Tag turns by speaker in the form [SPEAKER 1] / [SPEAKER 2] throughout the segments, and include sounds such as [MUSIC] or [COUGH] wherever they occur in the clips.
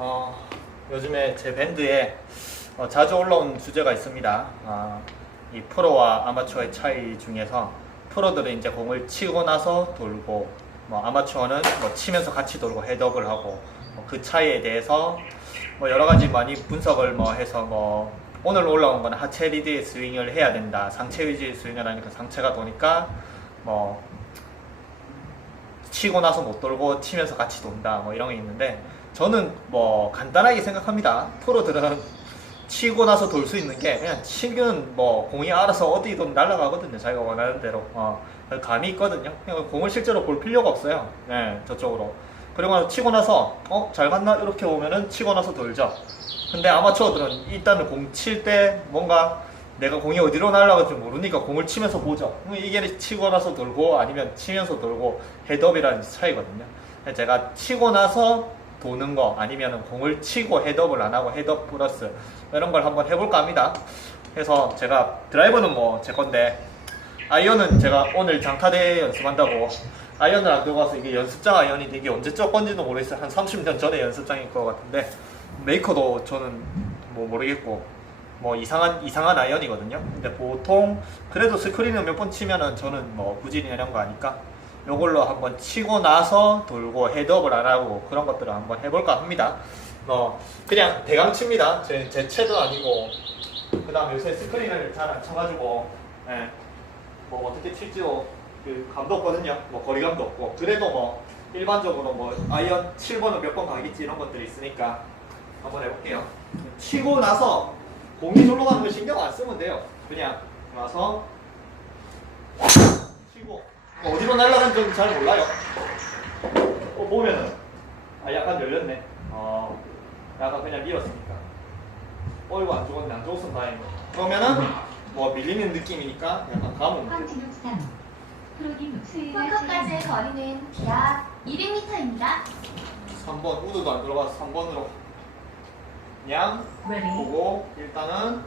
[SPEAKER 1] 어, 요즘에 제 밴드에 어, 자주 올라온 주제가 있습니다. 아, 이 프로와 아마추어의 차이 중에서 프로들은 이제 공을 치고 나서 돌고 뭐 아마추어는 뭐 치면서 같이 돌고 헤드업을 하고 뭐 그 차이에 대해서 뭐 여러 가지 많이 분석을 뭐 해서 뭐 오늘 올라온 거는 하체 리드의 스윙을 해야 된다. 상체 위주의 스윙을 하니까 상체가 도니까 뭐 치고 나서 못 돌고 치면서 같이 돈다 뭐 이런 게 있는데 저는 뭐 간단하게 생각합니다. 프로들은 치고 나서 돌 수 있는 게 그냥 치면 뭐 공이 알아서 어디든 날아가거든요. 자기가 원하는 대로. 어, 감이 있거든요. 그냥 공을 실제로 볼 필요가 없어요. 네 저쪽으로. 그리고 치고 나서 어 잘 갔나? 이렇게 보면은 치고 나서 돌죠. 근데 아마추어들은 일단은 공 칠 때 뭔가 내가 공이 어디로 날아갈지 모르니까 공을 치면서 보죠. 그럼 이게 치고 나서 돌고 아니면 치면서 돌고 헤드업이라는 차이거든요. 제가 치고 나서 도는 거 아니면 공을 치고 헤드업을 안 하고 헤드업 플러스 이런 걸 한번 해볼까 합니다. 그래서 제가 드라이버는 뭐 제 건데 아이언은 제가 오늘 장타대 연습한다고 아이언을 안 들고 와서 이게 연습장 아이언이 이게 언제 적 건지도 모르겠어요. 한 30년 전에 연습장일 것 같은데 메이커도 저는 뭐 모르겠고 뭐 이상한 이상한 아이언이거든요. 근데 보통 그래도 스크린을 몇 번 치면은 저는 뭐 부진이 이런 거 아니까 요걸로 한번 치고 나서 돌고 헤드업을 안 하고 그런 것들을 한번 해볼까 합니다. 뭐 그냥 대강 칩니다. 제, 제 채도 아니고 그 다음 요새 스크린을 잘 안 쳐가지고 예. 뭐 어떻게 칠지도 그 감도 없거든요. 뭐 거리감도 없고 그래도 뭐 일반적으로 뭐 아이언 7번은 몇 번 가겠지 이런 것들이 있으니까 한번 해볼게요. 치고 나서 공이 절로 가는 거 신경 안 쓰면 돼요. 그냥 와서 치고 뭐 어디로 날아간지 잘 몰라요. 어, 보면은 아 약간 열렸네. 어 약간 그냥 밀었으니까. 어 이거 안 죽었네 안 죽었으면 다행이고. 그러면은 뭐 밀리는 느낌이니까 약간 돼요.
[SPEAKER 2] 황진욱산 프로님
[SPEAKER 3] 폴카까지의 거리는 약 200m입니다.
[SPEAKER 1] 3번 우드도 안 들어가서 3번으로 그냥
[SPEAKER 2] Ready.
[SPEAKER 1] 보고 일단은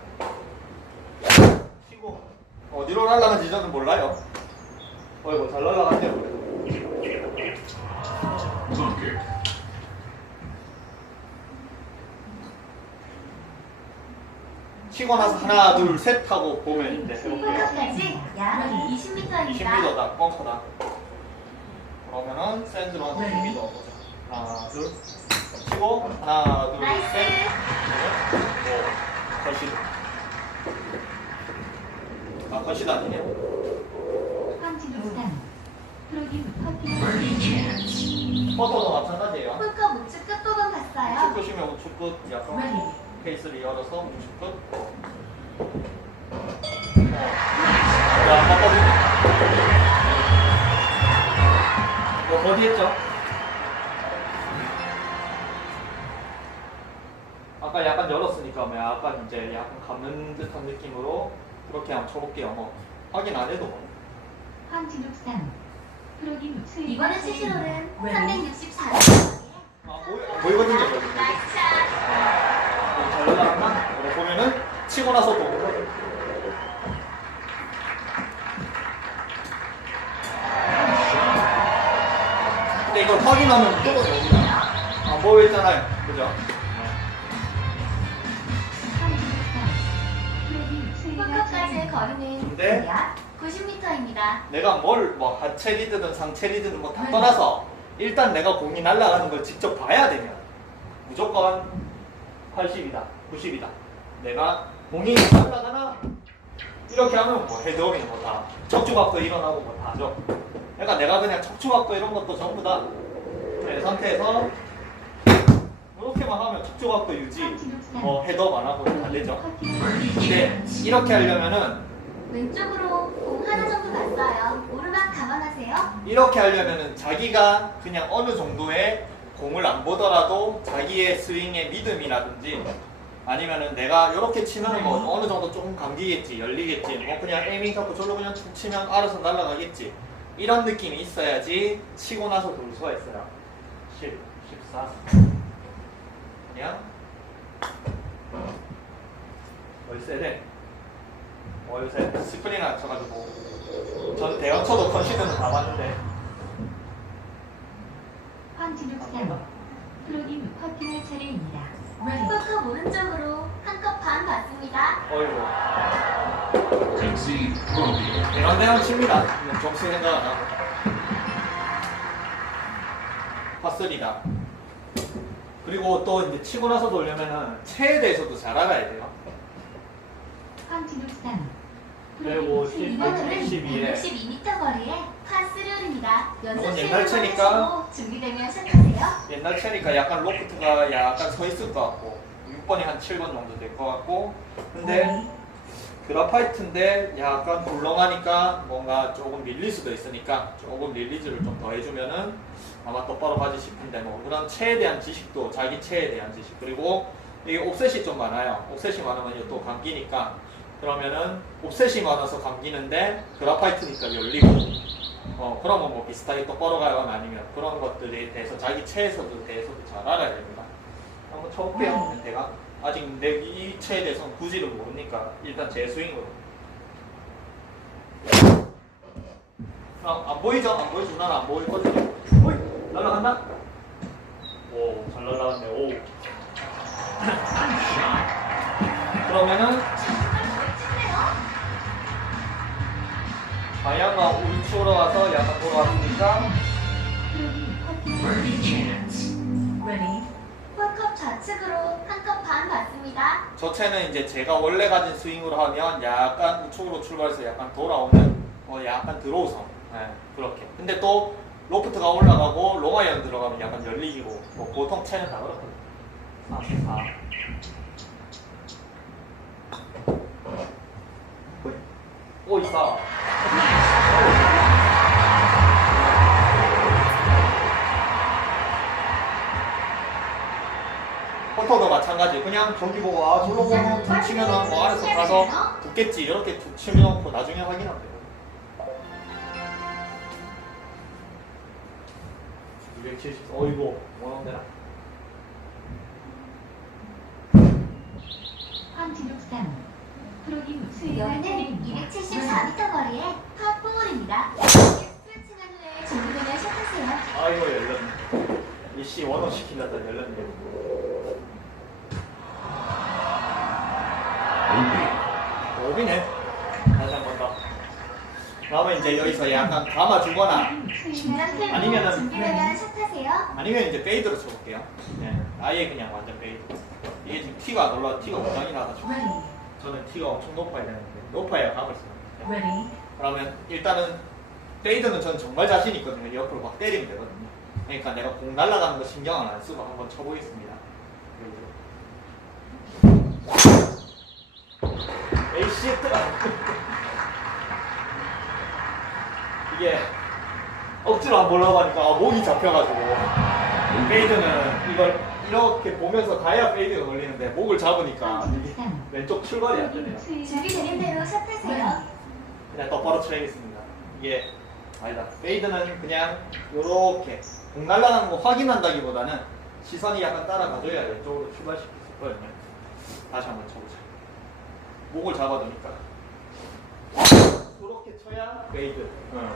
[SPEAKER 1] 치고 어디로 날아간지 저는 몰라요. 어이구 잘 날아갔네요. 그래도. 치고 나서 하나 둘 셋 하고 보면 이제 해볼게요.
[SPEAKER 3] 폴카까지 약 20m입니다.
[SPEAKER 1] 20m다 뻥커다. 그러면은 샌드로 한 20m 보자. 하나 둘 치고 하나 둘
[SPEAKER 3] 나이스.
[SPEAKER 1] 셋. 뭐 거실. 아 거실 아니네요. 포토도 마찬가지예요.
[SPEAKER 3] 폴카 우측 끝부분 봤어요.
[SPEAKER 1] 우측 끝이면 우측 끝 약간
[SPEAKER 2] Ready.
[SPEAKER 1] 페이스를 열어서 우측 끝. 어. 자 바꿔주세요. 뭐 버디 했죠? 아까 약간 열었으니까 뭐 약간 이제 약간 감는 듯한 느낌으로 그렇게 한번 쳐볼게요. 뭐 확인 안 해도 뭐.
[SPEAKER 2] 황진욱산 프로님 수위
[SPEAKER 3] 이번에
[SPEAKER 2] Ready.
[SPEAKER 3] 364m.
[SPEAKER 1] 아 보이, 보이거든요. 잘 올라갔나? 이거 보면은 치고 나서 또 오거든. 근데 이걸 확인하면 무조건 됩니다. 안 보이잖아요. 그죠?
[SPEAKER 2] 황진욱산 프로님
[SPEAKER 3] 폴카까지의 거리는
[SPEAKER 1] 근데
[SPEAKER 3] 약 90m입니다.
[SPEAKER 1] 내가 뭘 뭐 하체 리드든 상체 리드든 뭐다 떠나서 일단 내가 공이 날아가는 걸 직접 봐야 되면 무조건 80이다, 90이다. 내가 공이 날아가나 이렇게 하면 뭐 헤드업이나 뭐다 척추각도 일어나고 뭐 다죠. 그러니까 내가 그냥 척추각도 이런 것도 전부 다내 상태에서 이렇게만 하면 척추각도 유지, 뭐 헤드업 안 하고 다 되죠. 근데 이렇게 하려면은
[SPEAKER 3] 왼쪽으로 봤어요. 오르막 감안하세요.
[SPEAKER 1] 이렇게 하려면은 자기가 그냥 어느 정도의 공을 안 보더라도 자기의 스윙의 믿음이라든지 아니면은 내가 이렇게 치면 뭐 어느 정도 조금 감기겠지 열리겠지 뭐 그냥 에이밍 잡고 저로 그냥 툭 치면 알아서 날아가겠지. 이런 느낌이 있어야지 치고 나서 돌 수가 있어요. 10, 14 그냥 월세래 뭐 요새 스프링 안 쳐가지고. 전 대형 쳐도 컨시드는 다 봤는데.
[SPEAKER 2] 플로님 커피를 차례입니다.
[SPEAKER 3] 네. 스포커 오른쪽으로 한컵 반 받습니다.
[SPEAKER 1] 어이구. 대형 대형 칩니다. 정수 생각 안 하고 봤습니다. 그리고 또 이제 치고 나서 돌려면은 체에 대해서도 잘 알아야 돼요. 황진욱상
[SPEAKER 3] 150, 112에 112m 거리에 파스룰입니다.
[SPEAKER 1] 옛날
[SPEAKER 3] 연습실을
[SPEAKER 1] 채니까.
[SPEAKER 3] 준비되면 시작하세요.
[SPEAKER 1] 옛날 채니까 약간 로프트가 약간 서 있을 것 같고 6번이 한 7번 정도 될 것 같고 근데 네. 그라파이트인데 약간 굴렁하니까 뭔가 조금 밀릴 수도 있으니까 조금 릴리즈를 좀 더 해주면은 아마 똑바로 가지 싶은데 뭐 그런 체에 대한 지식도 자기 체에 대한 지식 그리고 이게 옵셋이 좀 많아요 옵셋이 많으면 또 감기니까 그러면은 옵셋이 많아서 감기는데 그라파이트니까 열리고 어 그러면 뭐 비슷하게 똑바로 가거나 아니면 그런 것들에 대해서 자기 체에서도 대해서도 잘 알아야 됩니다. 한번 쳐볼게요. 내가 아직 내 이 체에 대해서는 구질은 모르니까 일단 제 스윙으로. 아, 안 보이죠? 안 보이죠? 난 안 보이거든요. 어이 날라갔나? 오잘 날라갔네. 오. [LAUGHS] 그러면은 약간 돌아왔으니까?
[SPEAKER 4] Birdie.
[SPEAKER 3] 컵 좌측으로 한 컵 반 받습니다.
[SPEAKER 1] 저 채는 이제 제가 원래 가진 스윙으로 하면 약간 우측으로 출발해서 약간 돌아오는 어 약간 드로우성. 네, 그렇게. 근데 또 로프트가 올라가고 롱아이언 들어가면 약간 열리고 뭐 보통 채는 다 그렇거든요 44오 있다 마찬가지. 그냥 저기 보고 아 저로 보고 툭 치면은 뭐 아래서 가서 붙겠지. 이렇게 툭 치면 뭐 나중에 확인하면 돼요. 270 어이구 뭐하면 되나
[SPEAKER 2] 황진욱산 프로님 차례입니다.
[SPEAKER 3] 274m 거리에 파4홀입니다. 스트레칭한 후에 준비되면 샷하세요.
[SPEAKER 1] 아이고 열렸네. 이씨 원어 시킨다 열렸네 오비네. 다시 한 번 더. 그러면 이제 여기서 약간 감아주거나
[SPEAKER 3] 풀고
[SPEAKER 1] 아니면은-
[SPEAKER 3] 준비되면 샷하세요.
[SPEAKER 1] 아니면 이제 페이드로 쳐볼게요. 네, 아예 그냥 완전 페이드. 이게 지금 티가 안 올라 티가 굉장히 나가지고. 저는 티가 엄청 높아야 되는데 높아야 감을 쓰는 거예요 그러면 일단은 페이드는 전 정말 자신 있거든요. 옆으로 막 때리면 되거든요. 그러니까 내가 공 날아가는 거 신경을 안 쓰고 한번 쳐보겠습니다. 에이 씨 [LAUGHS] 이게 억지로 안 보려고 하니까 아, 목이 잡혀가지고 페이드는 이걸 이렇게 보면서 가야 페이드가 걸리는데 목을 잡으니까 이게
[SPEAKER 2] 황진욱산
[SPEAKER 1] 왼쪽 출발이 안 되네요
[SPEAKER 3] 준비되는 대로 샷하세요.
[SPEAKER 1] 그냥 똑바로 쳐야겠습니다. 이게 아니다. 페이드는 그냥 요렇게 공 날아가는 거 확인한다기보다는 시선이 약간 따라가줘야 왼쪽으로 출발시킬 수 있거든요. 다시 한번 쳐보자. 목을 잡아두니까. 이렇게 쳐야 페이드. 응,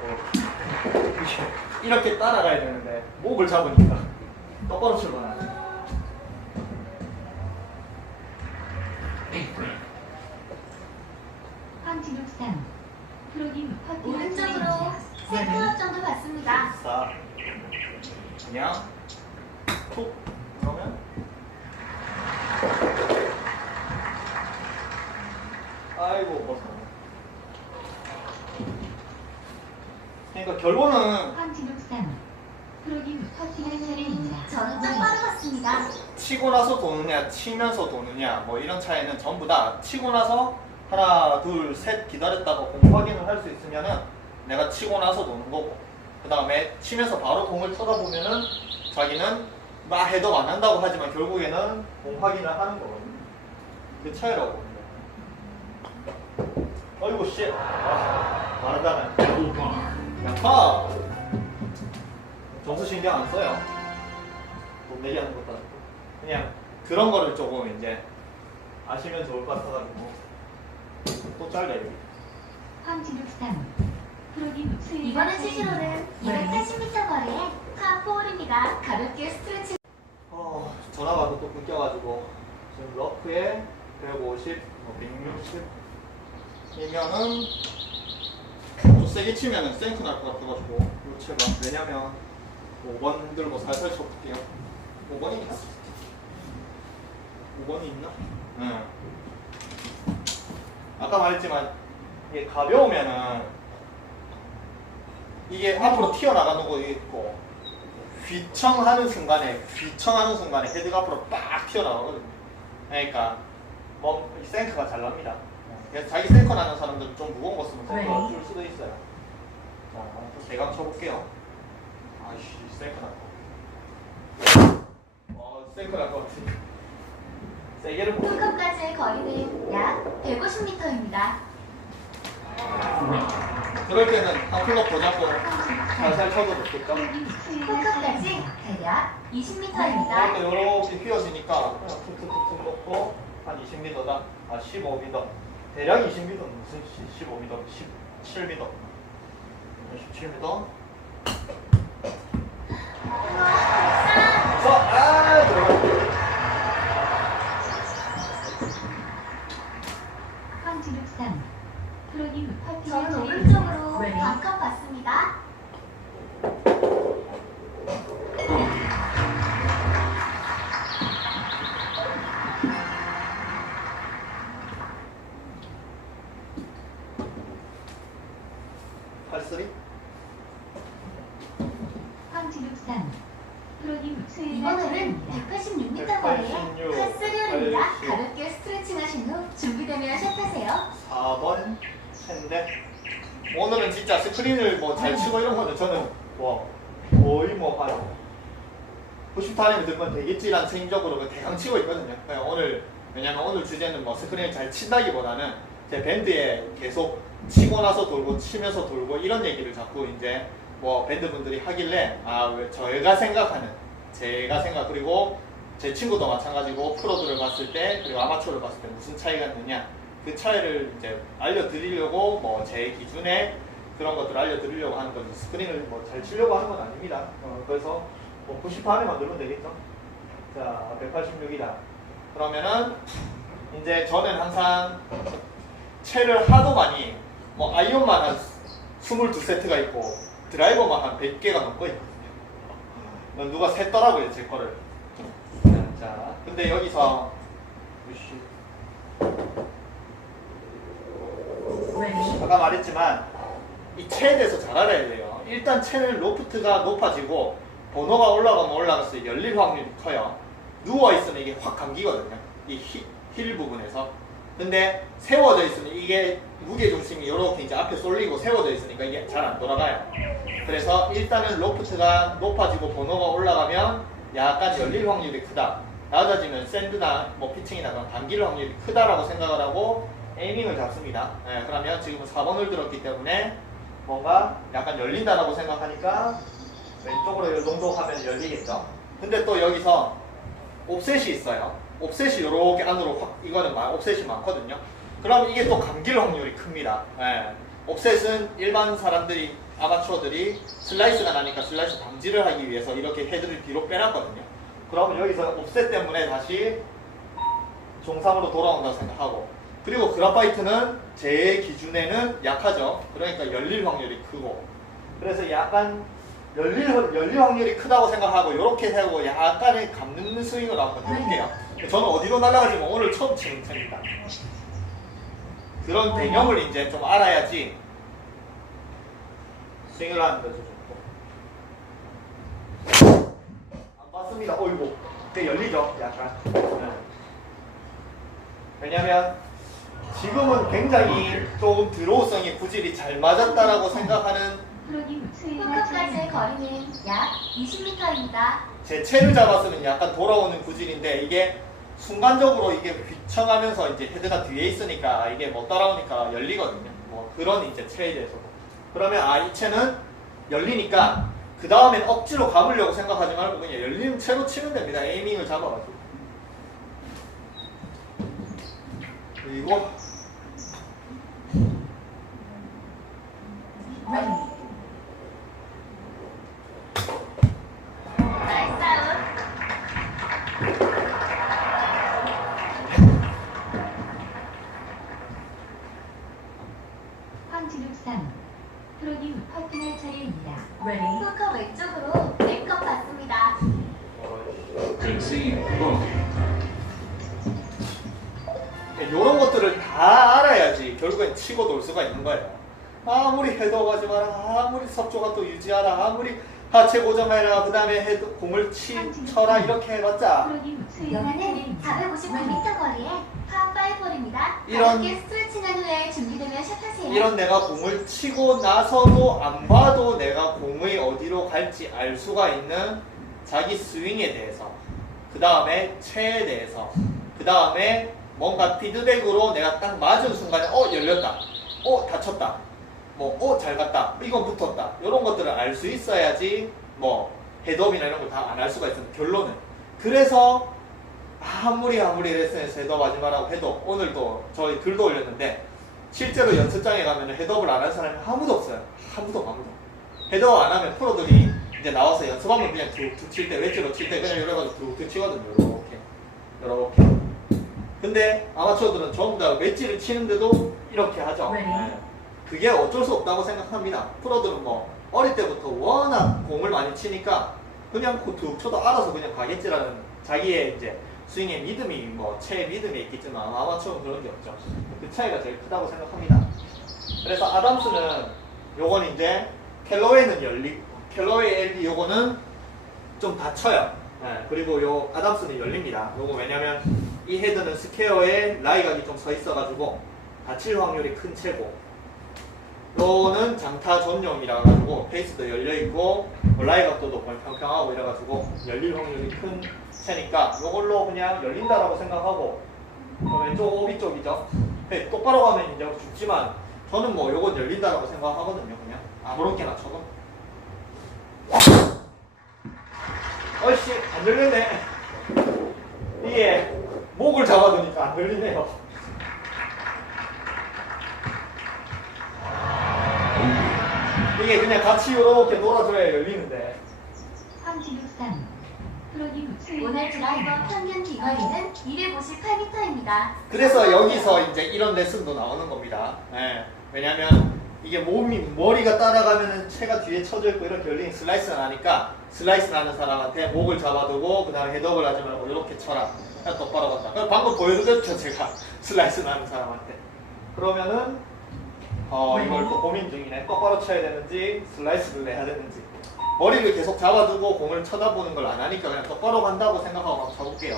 [SPEAKER 1] 이렇게. 따라가야 되는데 목을 잡으니까 똑바로 출발하죠.
[SPEAKER 4] Apron.
[SPEAKER 2] 황진욱산 프로님 퍼팅할
[SPEAKER 3] 오른쪽으로
[SPEAKER 2] 차례입니다.
[SPEAKER 3] 세컵 정도 받습니다.
[SPEAKER 1] 자, 그냥 툭 그러면 아이고 벗어. 그러니까 결론은
[SPEAKER 2] 황진욱산 프로님 퍼팅할 차례입니다.
[SPEAKER 3] 저는 좀 빠르겠습니다.
[SPEAKER 1] 치고 나서 치면서 도느냐 뭐 이런 차이는 전부 다 치고 나서 하나 둘 셋 기다렸다가 공 확인을 할 수 있으면은 내가 치고 나서 도는 거고. 그 다음에 치면서 바로 공을 쳐다보면은 자기는 나 해도 안 한다고 하지만 결국에는 공 확인을 하는 거거든요. 그 차이라고 거예요 어이구 씨. 아, 말하다는. 양파 점수 신경 안 써요. 돈 내기 하는 것도 아니고. 그냥 그런 거를 조금 이제 아시면 좋을 것 같아가지고 또 잘려 여기
[SPEAKER 2] 황진욱산 프로님 수행할
[SPEAKER 3] 이번에. 치시로는 280m 거리에 파4홀입니다. 가볍게 스트레칭
[SPEAKER 1] 아 마크에 150, 뭐 160이면은 좀 세게 치면은 생크 날 것 같아가지고 요 채가 왜냐면 5번 들고 살살 쳐볼게요 5번이 있나? 5번이 있나? 응 아까 말했지만 이게 가벼우면은 이게 앞으로 튀어나가는 거 있고 휘청하는 순간에 휘청하는 순간에 헤드가 앞으로 빡 튀어나가거든요. 그러니까 뭐 생크가 잘 납니다. 그래서 자기 생크 나는 사람들은 좀 무거운 거 쓰면 생크가
[SPEAKER 4] 네.
[SPEAKER 1] 줄 수도 있어요. 자, 또 대강 쳐볼게요. 아이씨, 생크 날 거. 어, 생크 날것 같아.
[SPEAKER 3] 홀컵까지의 거리는 약 150m입니다.
[SPEAKER 1] 그럴 때는 한 클럽 더 잡고 살살 쳐도 좋겠죠?
[SPEAKER 2] 차례입니다.
[SPEAKER 3] 대략
[SPEAKER 1] 이렇게
[SPEAKER 3] 20m입니다.
[SPEAKER 1] 이렇게 휘어지니까 그냥 툭툭툭툭 놓고 한 20m다. 아 15m. 대략 20m 무슨 15m? 17m. 17m. 서, 4번 샌데 오늘은 진짜 스크린을 뭐 잘 치고 이런 거는 저는 뭐 거의 뭐한 90타임이 들면 되겠지라는 생각으로 그 대강 치고 있거든요. 네, 오늘 왜냐면 오늘 주제는 뭐 스크린을 잘 친다기보다는 제 밴드에 계속 치고 나서 돌고 치면서 돌고 이런 얘기를 자꾸 이제 뭐 밴드 분들이 하길래 아왜 저희가 생각하는 제가 생각 그리고 제 친구도 마찬가지고 프로들을 봤을 때 그리고 아마추어를 봤을 때 무슨 차이가 있느냐 그 차이를 이제 알려드리려고 뭐 제 기준에 그런 것들을 알려드리려고 하는 거지 스크린을 뭐 잘 치려고 하는 건 아닙니다. 어, 그래서 뭐 90판에 만들면 되겠죠. 자 186이다. 그러면은 이제 저는 항상 채를 하도 많이 뭐 아이언만 한 22세트가 있고 드라이버만 한 100개가 넘고 있거든요. 어, 누가 셌더라고요 제 거를. 자 근데 여기서. 아까 말했지만 이 체에 대해서 잘 알아야 돼요. 일단 체는 로프트가 높아지고 번호가 올라가면 올라갈수록 열릴 확률이 커요. 누워 있으면 이게 확 감기거든요. 이힐 부분에서. 근데 세워져 있으면 이게 무게 중심이 이렇게 이제 앞에 쏠리고 세워져 있으니까 이게 잘 안 돌아가요. 그래서 일단은 로프트가 높아지고 번호가 올라가면 약간 열릴 확률이 크다. 낮아지면 샌드나 뭐 피칭이나 그런 당길 확률이 크다라고 생각을 하고 에이밍을 잡습니다. 예, 그러면 지금은 4번을 들었기 때문에 뭔가 약간 열린다라고 생각하니까 왼쪽으로 이 정도 하면 열리겠죠. 근데 또 여기서 옵셋이 있어요. 옵셋이 이렇게 안으로 확 이거는 막 옵셋이 많거든요. 그럼 이게 또 감길 확률이 큽니다. 예. 옵셋은 일반 사람들이 아마추어들이 슬라이스가 나니까 슬라이스 방지를 하기 위해서 이렇게 헤드를 뒤로 빼놨거든요. 그러면 여기서 옵셋 때문에 다시 정상으로 돌아온다고 생각하고 그리고 그라파이트는 제 기준에는 약하죠. 그러니까 열릴 확률이 크고 그래서 약간 열릴, 열릴 확률이 크다고 생각하고 이렇게 하고 약간의 감는 스윙을 한번 해볼게요. 저는 어디로 날아가지만 오늘 처음 치는 채입니다. 그런 개념을 이제 좀 알아야지 스윙을 하는 데도 좋고 안 봤습니다. 어이구 꽤 열리죠 약간 네. 왜냐면 지금은 굉장히 조금 드로우성이 구질이 잘 맞았다라고 생각하는
[SPEAKER 2] 차례입니다.
[SPEAKER 3] 거리는 약 20m입니다.
[SPEAKER 1] 제 채를 잡았으면 약간 돌아오는 구질인데 이게 순간적으로 이게 휘청하면서 이제 헤드가 뒤에 있으니까 이게 못 따라오니까 열리거든요. 뭐 그런 이제 채에 대해서도. 그러면 아 이 채는 열리니까 그 다음엔 억지로 감으려고 생각하지 말고 그냥 열리는 채로 치면 됩니다. 에이밍을 잡아가지고. 그 치고 돌 수가 있는 거예요. 아무리 해도 가지 마라, 아무리 석조가 또 유지하라, 아무리 하체 고정해라, 그 다음에 해도 공을 치, 쳐라 이렇게 해봤자
[SPEAKER 2] 수행하는
[SPEAKER 3] 459m 거리에 파5홀입니다.
[SPEAKER 1] 이런-
[SPEAKER 3] 가볍게 스트레칭한 후에 준비되면 샷하세요.
[SPEAKER 1] 이런 내가 공을 치고 나서도 안 봐도 내가 공의 어디로 갈지 알 수가 있는 자기 스윙에 대해서 그 다음에 체에 대해서 그 다음에 뭔가 피드백으로 내가 딱 맞은 순간에 어 열렸다 어 다쳤다 뭐어잘 갔다 이건 붙었다 이런 것들을 알 수 있어야지 뭐 헤드업이나 이런 걸 다 안 할 수가 있는 결론은 그래서 아무리 아무리 레슨에서 헤드업 하지 말라고 해도 오늘도 저희 글도 올렸는데 실제로 연습장에 가면 헤드업을 안 한 사람이 아무도 없어요. 아무도 아무도. 헤드업 안 하면 프로들이 이제 나와서 연습하면 그냥 툭툭 칠 때, 웨지로 칠 때 그냥 이래가지고 툭툭 치거든요. 이렇게. 이렇게. 근데 아마추어들은 전부 다 웨지를 치는데도 이렇게 하죠.
[SPEAKER 4] 네.
[SPEAKER 1] 네. 그게 어쩔 수 없다고 생각합니다. 프로들은 뭐 어릴 때부터 워낙 공을 많이 치니까 그냥 툭 쳐도 알아서 그냥 가겠지라는 자기의 이제 스윙의 믿음이 뭐 체의 믿음이 있겠지만 아마추어는 그런 게 없죠. 그 차이가 제일 크다고 생각합니다. 그래서 아담스는 요건 이제 캘러웨이는 열리 캘러웨이 LD 요거는 좀 닫혀요. 예, 그리고 요 아담스는 열립니다. 요거 왜냐면 이 헤드는 스퀘어에 라이각이 좀 서 있어가지고 닫힐 확률이 큰 채고 요거는 장타 전용이라 가지고 페이스도 열려 있고 뭐 라이 각도도 거의 평평하고 이래가지고 열릴 확률이 큰 채니까 요걸로 그냥 열린다라고 생각하고 그 왼쪽 오비 쪽이죠. 네, 똑바로 가면 이제 죽지만 저는 뭐 요건 열린다라고 생각하거든요. 그냥 아무렇게나 쳐도. 어이씨 안 열리네. 이게 목을 잡아두니까 안 열리네요. 이게 그냥 같이 이렇게 놀아줘야 열리는데.
[SPEAKER 2] 황진욱산 프로님
[SPEAKER 3] 오늘
[SPEAKER 2] 수행하는
[SPEAKER 3] 드라이버 평균 비거리는 258m입니다.
[SPEAKER 1] 그래서 여기서 이제 이런 레슨도 나오는 겁니다. 예. 왜냐면 이게 몸이 머리가 따라가면은 체가 뒤에 쳐져 있고 이렇게 열린 슬라이스가 나니까 슬라이스 나는 사람한테 목을 잡아두고 그 다음에 헤드업을 하지 말고 이렇게 쳐라. 그냥 똑바로. 그럼 방금 보여드렸죠 제가 [LAUGHS] 슬라이스 나는 사람한테. 그러면은 어 이걸 또 고민 중이네. 똑바로 쳐야 되는지 슬라이스를 해야 되는지. 머리를 계속 잡아두고 공을 쳐다보는 걸 안 하니까 그냥 똑바로 간다고 생각하고 한번 쳐볼게요.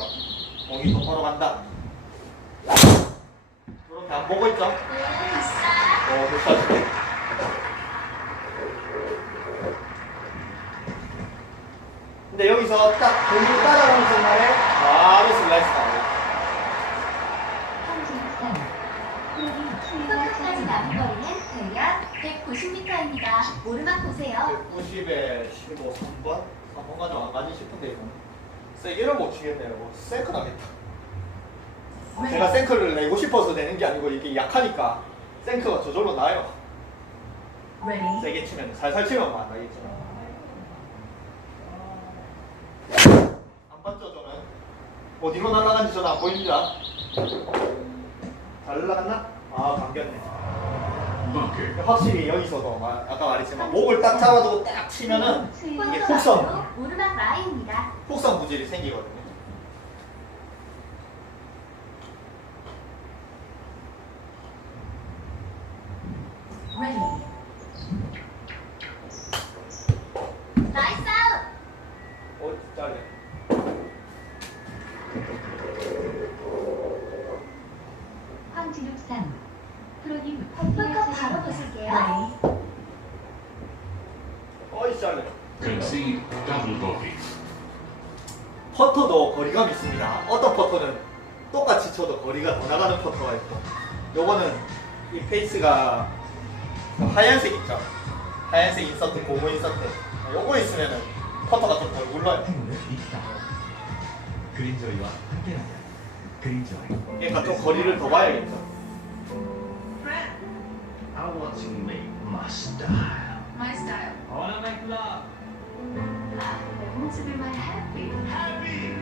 [SPEAKER 1] 공이 똑바로 간다. 이렇게 안 보고 있죠? 어, 못 찾으네. 근데 여기서 딱 공을 따라가는 순간에 바로
[SPEAKER 3] 90m입니다. 오르막 보세요.
[SPEAKER 1] 190에 15, 3번? 3번 가정 안 가지 싶은데 이거 세기를 못 치겠네요. 뭐, 센크 나겠다. 네. 제가 생크를 내고 싶어서 내는 게 아니고 이게 약하니까 생크가 저절로 나요.
[SPEAKER 4] 왜?
[SPEAKER 1] 세게 치면 살살 치면 안 나겠지만 안 봤죠 저는 어디로 날아간지 저는 안 보입니다. 잘 날아갔나? 아 감겼네. 확실히 여기서도 마- 아까 말했지만 목을 딱 잡아두고 딱 치면은 이게 곡선.
[SPEAKER 3] 바로 오르막 라인입니다.
[SPEAKER 1] 폭선 부질이 생기거든요.
[SPEAKER 4] Ready.
[SPEAKER 3] 나이스 아웃!
[SPEAKER 1] 어, 짜네.
[SPEAKER 2] 황진욱산 프로님
[SPEAKER 3] 풀컵 바로
[SPEAKER 2] 파이팅
[SPEAKER 4] Ready.
[SPEAKER 1] 어이 짜네.
[SPEAKER 5] Concede double bogey.
[SPEAKER 1] 퍼터도 거리감이 있습니다. 어떤 퍼터는 똑같이 쳐도 거리가 더 나가는 퍼터가 있고, 요거는 이 페이스가 하얀색 있죠. 하얀색 인서트, 고무 인서트. 요거 있으면은 퍼터가 좀더 굴러요.
[SPEAKER 6] 행운을 잇다. 그린저이와 함께라면 그린저이.
[SPEAKER 1] 그러니까 좀 거리를 더 봐야겠죠.
[SPEAKER 6] I want to make my style.
[SPEAKER 4] My style.
[SPEAKER 6] I wanna make love.
[SPEAKER 3] I want to be my happy.
[SPEAKER 6] Happy.